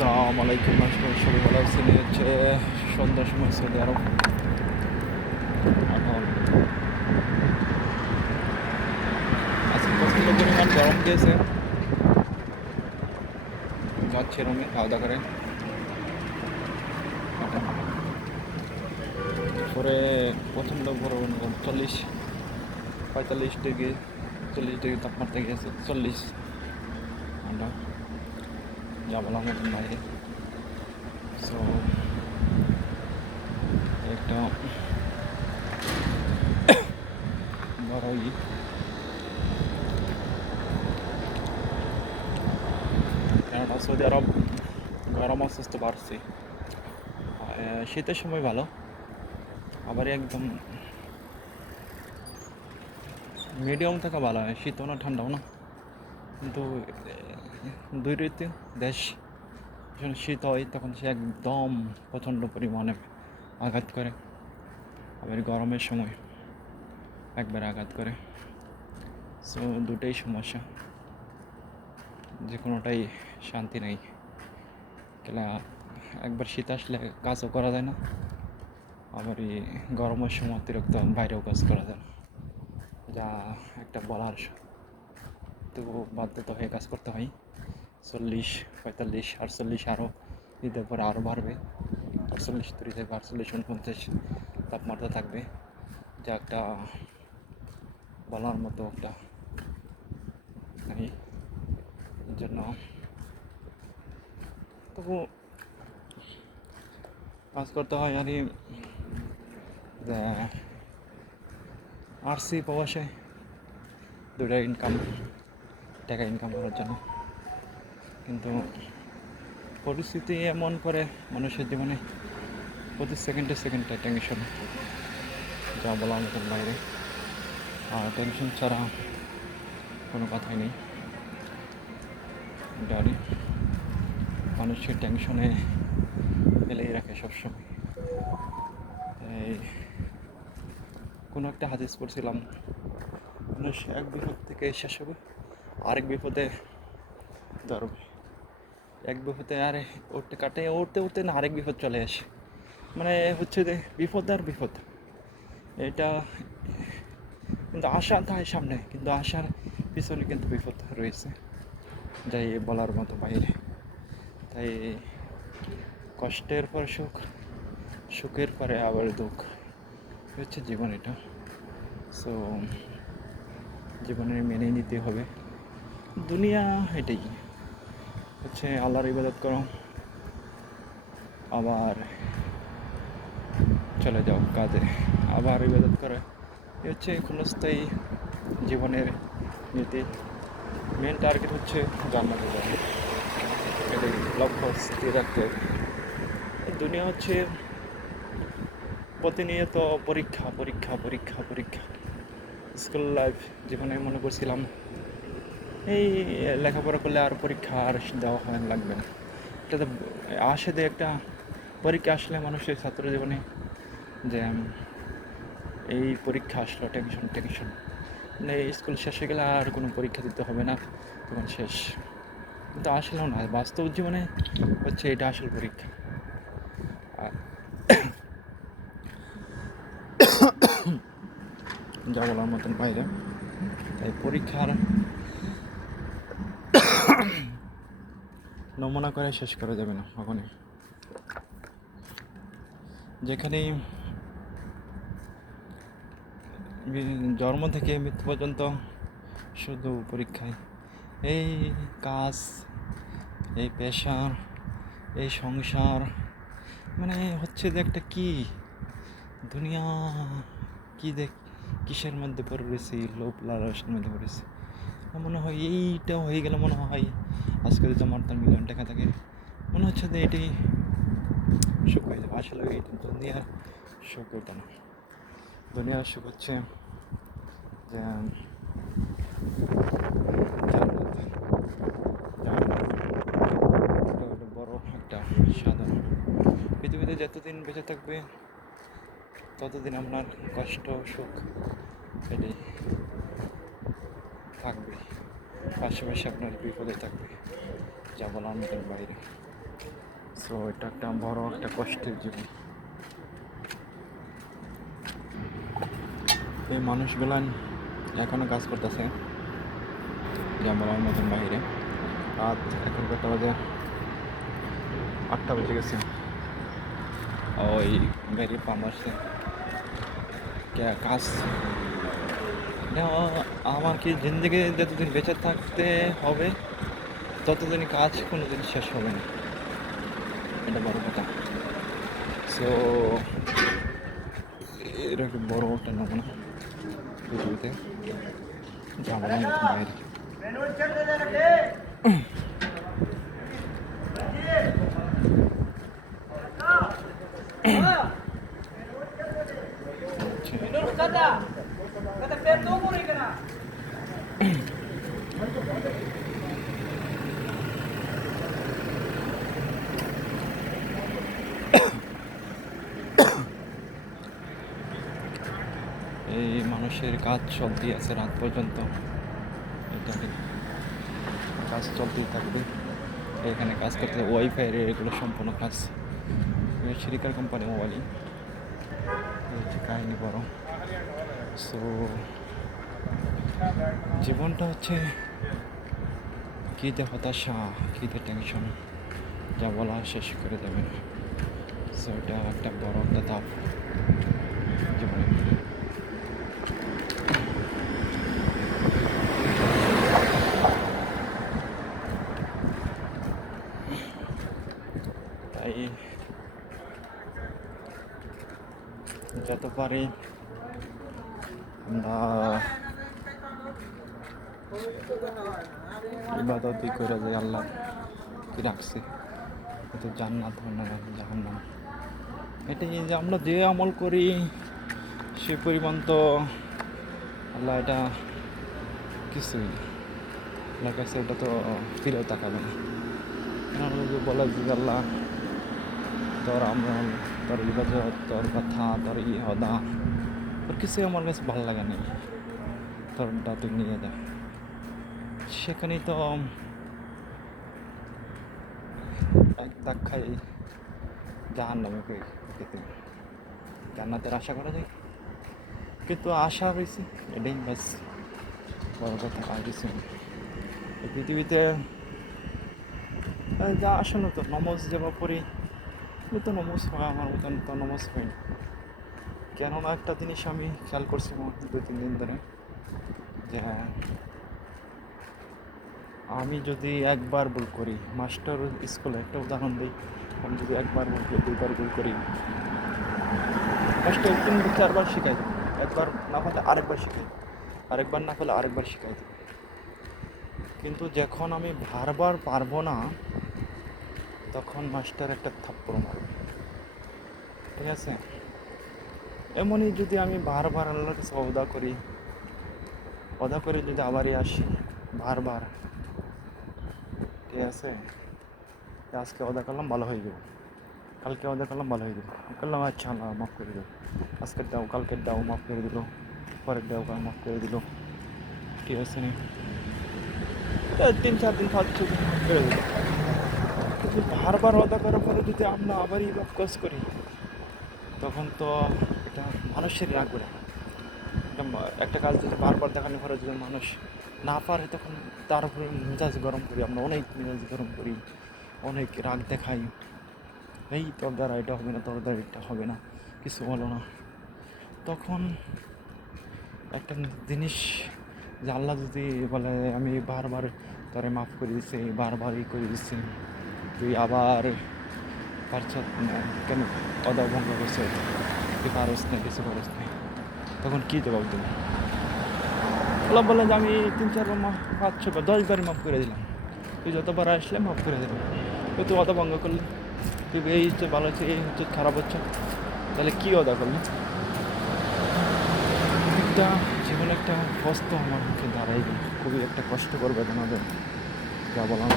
আসসালামু আলাইকুম, আজকে সবাই ভালো আছেন। এই হচ্ছে সন্ধ্যার সময় সৌদি আরব। এখন আজকে প্রচণ্ড পরিমাণ গরম গিয়েছে, যাচ্ছে রুমে খাওয়া দাওয়া করে। এখন পরে প্রচণ্ড গরম, 45 ডিগ্রি 40 ডিগ্রি তাপমাত্রা গিয়েছে। 40 আমরা যা বলার মতন বাইরে। সো একটা বড়ই কেননা সৌদি আরব গরম আস্তে আস্তে বাড়ছে। শীতের সময় ভালো, আবার একদম মিডিয়াম থাকা ভালো হয়, শীতও না ঠান্ডাও না। কিন্তু দুই ঋতু দেশ, যখন শীত হয় তখন সে একদম প্রচণ্ড পরিমাণে আঘাত করে, আবার গরমের সময় একবার আঘাত করে। সো দুটোই সমস্যা, যে কোনোটাই শান্তি নেই। কেলা একবার শীত আসলে কাজও করা যায় না, আবার এই গরমের সময় অতিরিক্ত বাইরেও কাজ করা যায় না, যা একটা বলার। তো বাধ্যত হয়ে কাজ করতে হয়। 40, 45, 48, আরও ঈদের পরে আরও বাড়বে। 48, 30 থেকে 48, 49 তাপমাত্রা থাকবে, যা একটা বলার মতো একটা নেই। এর জন্য তবু কাজ করতে হয়। আর আরসি প্রবাসে দুটা ইনকাম, টাকা ইনকাম করার জন্য। কিন্তু পরিস্থিতি এমন করে মানুষের জীবনে প্রতি সেকেন্ডে টেনশন, যা বলার মতন বাইরে। আর টেনশন ছাড়া কোনো কথাই নেই। ডারি মানুষকে টেনশনে ফেলেই রাখে সবসময়। এই কোনো একটা হাদিস পড়ছিলাম, মানুষ এক বিপদ থেকে শেষ হবে, আরেক বিপদে ধরবে। এক বিপদে আরে উঠতে উঠতে না আরেক বিপদ চলে আসে। মানে হচ্ছে যে বিপদ আর বিপদ, এটা কিন্তু আশা থাকে সামনে, কিন্তু আশার পিছনে কিন্তু বিপদ রয়েছে, যাই বলার মতো বাইরে। তাই কষ্টের পর সুখ, সুখের পরে আবার দুঃখ, হচ্ছে জীবন এটা। সো জীবনে মেনে নিতে হবে। দুনিয়া এটাই হচ্ছে, আল্লাহর ইবাদত করো, আবার চলে যাও কাজে, আবার ইবাদত করে। এ হচ্ছে ক্ষণস্থায়ী জীবনের নীতি। মেন টার্গেট হচ্ছে জান্নাতে যাওয়া, এটাই লক্ষ্য স্থির রাখতে হবে। দুনিয়া হচ্ছে প্রতিনিয়ত পরীক্ষা পরীক্ষা পরীক্ষা পরীক্ষা। স্কুল লাইফ জীবনে মনে করছিলাম এই লেখাপড়া করলে আর পরীক্ষা আর দেওয়া হয় লাগবে না। এটা তো আসে যে একটা পরীক্ষা আসলে মানুষের ছাত্র জীবনে যে এই পরীক্ষা আসলো, টেনশন মানে স্কুল শেষ হয়ে গেলে আর কোনো পরীক্ষা দিতে হবে না, তখন শেষ। কিন্তু আসলেও না, বাস্তব জীবনে হচ্ছে এটা আসল পরীক্ষা। আর যা বলার মতন বাইরে। তাই পরীক্ষার নমুনা করে শেষ করা যাবে না কখনই। যেখানেই জন্ম থেকে মৃত্যু পর্যন্ত শুধু পরীক্ষায়। এই কাজ, এই পেশা, এই সংসার, মানে হচ্ছে যে একটা কি দুনিয়া, কি কিসের মধ্যে পড়ে রয়েছে, লোভ লালসের মধ্যে পড়েছে। মনে হয় এইটা হয়ে গেলে মনে হয় আজকে যদি আমার তার মিলিয়ন টাকা থাকে, মনে হচ্ছে যে এটাই সুখ হয়ে যাবে। আসলে এই দুনিয়ার সুখ এটা না। দুনিয়ার সুখ হচ্ছে যে বড় একটা সাধন। পৃথিবীতে যতদিন বেঁচে থাকবে ততদিন আপনার কষ্ট সুখ এটাই থাকবে, পাশাপাশি আপনার বিপদে থাকবে, যা বলার মতন বাইরে। সো এটা একটা বড় একটা কষ্টের জীবন। এই মানুষগুলান এখনো কাজ করতেছে জাম্বালার মতন বাইরে। রাত এখন কটা বাজে, 8টা বেজে গেছে। ওই বেরিয়ে পাম আসছে কাজ। এটা আমার কি জিন্দগি যতদিন বেঁচে থাকতে হবে ততদিন কাজ কোনো দিন শেষ হবে না, এটা বড় কথা। সো এরকম বড় একটা নমুনা পৃথিবীতে জামালার মতন বাইরে। এই মানুষের কাজ চলতেই আছে রাত পর্যন্ত, এটা কাজ চলতেই থাকবে। এখানে কাজ করতে ওয়াইফাই এগুলো সম্পূর্ণ কাজ শ্রীকার কোম্পানি মোবাইলই হচ্ছে কাহিনি বড়। সো জীবনটা হচ্ছে কীতে হতাশা, কীতে টেনশন, যা বলা শেষ করে দেবে না। সো এটা একটা বড় একটা ধাপ জীবনে। তাই যত পারি আমরা ইবাদতই করে যে আল্লাহ কি রাখছি, এত জান্নাত না জাহান্নাম। এটাই যে আমরা যে আমল করি সে পরিমাণ তো আল্লাহ এটা কিছুই আল্লাহর কাছে এটা তো ফিরেও তাকাবে না। যদি বলে যে আল্লাহ তোর আমল, তোর ইবাদত, তোর কথা, তোর হদা, তোর কিছুই আমার কাছে ভালো লাগে নেই, তোরটা তুই নিয়ে যা, সেখানেই তো এক দাগ খাই জাহান্নামে পেতে। জান্নাতের আশা করা যায়, কিন্তু আশা রয়েছে এটাই ব্যাস বড় কথা। আর কিছু এই পৃথিবীতে যা আসলে তো নমাজ যেভাবে পড়ি তো নমাজ হয়, আমার মতন তো নমাজ হয় না। কেননা একটা জিনিস আমি খেয়াল করছি 2-3 দিন ধরে, যে আমি যদি একবার ভুল করি, মাস্টার স্কুলে একটা উদাহরণ দিই, আমি যদি একবার ভুল করি, 2বার ভুল করি, মাস্টার 3-4বার শিখাই দেবে, একবার না পারলে আরেকবার শিখাই, আরেকবার না পারলে আরেকবার শিখাই দেবে। কিন্তু যখন আমি বারবার পারবো না তখন মাস্টার একটা থাপ্পড় মারবে, ঠিক আছে? এমনই যদি আমি বারবার আল্লাহর কাছে অদা করি যদি আবারই আসি বারবার, ঠিক আছে? আজকে অদা করলাম ভালো হয়ে যাবে, কালকে অদা করলাম ভালো হয়ে যাবে, করলাম আচ্ছা আল্লাহ মাফ করে দেবো, আজকের দাও কালকের দাও মাফ করে দিল, পরের দাও মাফ করে দিল, ঠিক আছে? 3-4 দিন 5-6 দিন মাফ করে দিল। কিন্তু বারবার অদা করার পরে যদি আমরা আবার এই কাজ করি তখন তো এটা মানুষের রাখবে না। একটা কাজ যদি বারবার দেখানোর পরে যদি মানুষ না পারে তখন তার উপরে মেজাজ গরম করি, আমরা অনেক মেজাজ গরম করি, অনেক রাগ দেখাই, এই তোর দ্বারা এটা হবে না, তোর দ্বারা এটা হবে না, কিছু বলো না। তখন একটা জিনিস যে আল্লাহ যদি বলে আমি বারবার তোরে মাফ করে দিচ্ছি, বারবারই করে দিচ্ছি, তুই আবার পারছ কেন অদভঙ্গ করছে, তুই পারস না, কিছু পারস না, তখন কী জবাব দেবো? আল্লাহ বলে যে আমি 3-4বার 5-6বার 10বারই মাফ করে দিলাম, তুই যতবার আসলে মাফ করে দিলাম, তুই অদভঙ্গ করলি, তুই এই হচ্ছে ভালো হচ্ছে, এই হচ্ছে খারাপ হচ্ছে, তাহলে কী অদা করলি? একটা জীবনে একটা কষ্ট আমার মুখে দাঁড়াই গেল, খুবই একটা কষ্টকর বেদনা দেয়, যা বলার